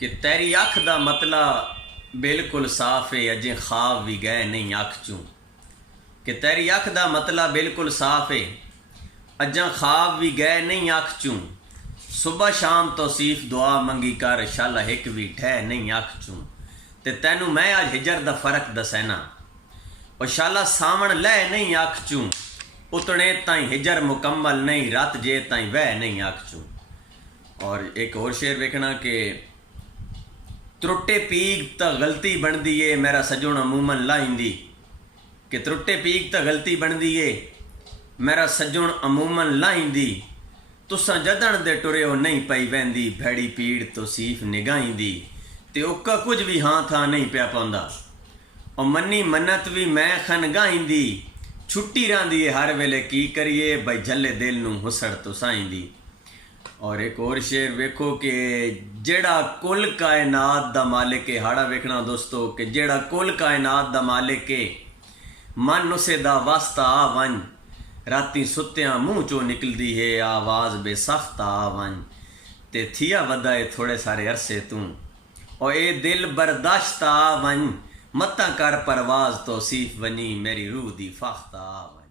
कि तेरी अख दा मतला बिल्कुल साफ है, अजें ख्वाब भी गए नहीं अख चूं। कि तेरी अख दा मतला बिल्कुल साफ है, अजां ख्वाब भी गए नहीं अख चूं। सुबह शाम तौसीफ दुआ मंगी कर, शाला हिक भी ठह नहीं अख चूं। ते तैनू मैं अज हिजर दा फर्क दसैना, और शाला सावण लै नहीं अख चूं। उतने ताई हिजर मुकम्मल नहीं, रात जे ताई वह नहीं अख चूं। और एक और शेर वेखना कि त्रुट्टे पीग तो गलती बनती है, मेरा सजण अमूमन लाइंदी। कि त्रुट्टे पीग तो गलती बनती है, मेरा सजण अमूमन लाइंदी। तुसां जदन दे टुरे हो नहीं पई वहंदी, भैड़ी पीड़ तो सीफ निगाहींदी। ते उक्का कुछ भी हाँ था नहीं पिया पाउंदा, और मन्नी मन्नत भी मैं खन गाईंदी। छुट्टी रहिंदी है हर वेले की करिए, भाई झल्ले दिल नूं हुसड़ तुसाईंदी। और एक और शेर वेखो कि जेड़ा कुल कायनात दा मालिक है, हाड़ा वेखना दोस्तों कि जेड़ा कुल कायनात दा मालिक है, मन उसे दा वास्ता आ वन। राती सुत्तियां मुँह चो निकलदी है आवाज़ बेसख्त आ वन। ते थिया वधाए थोड़े सारे अरसे तू, और ए दिल बर्दाश्त आ वन। मत्ता कर परवाज तौसीफ वनी, मेरी रूह दी फाख्त आ वन।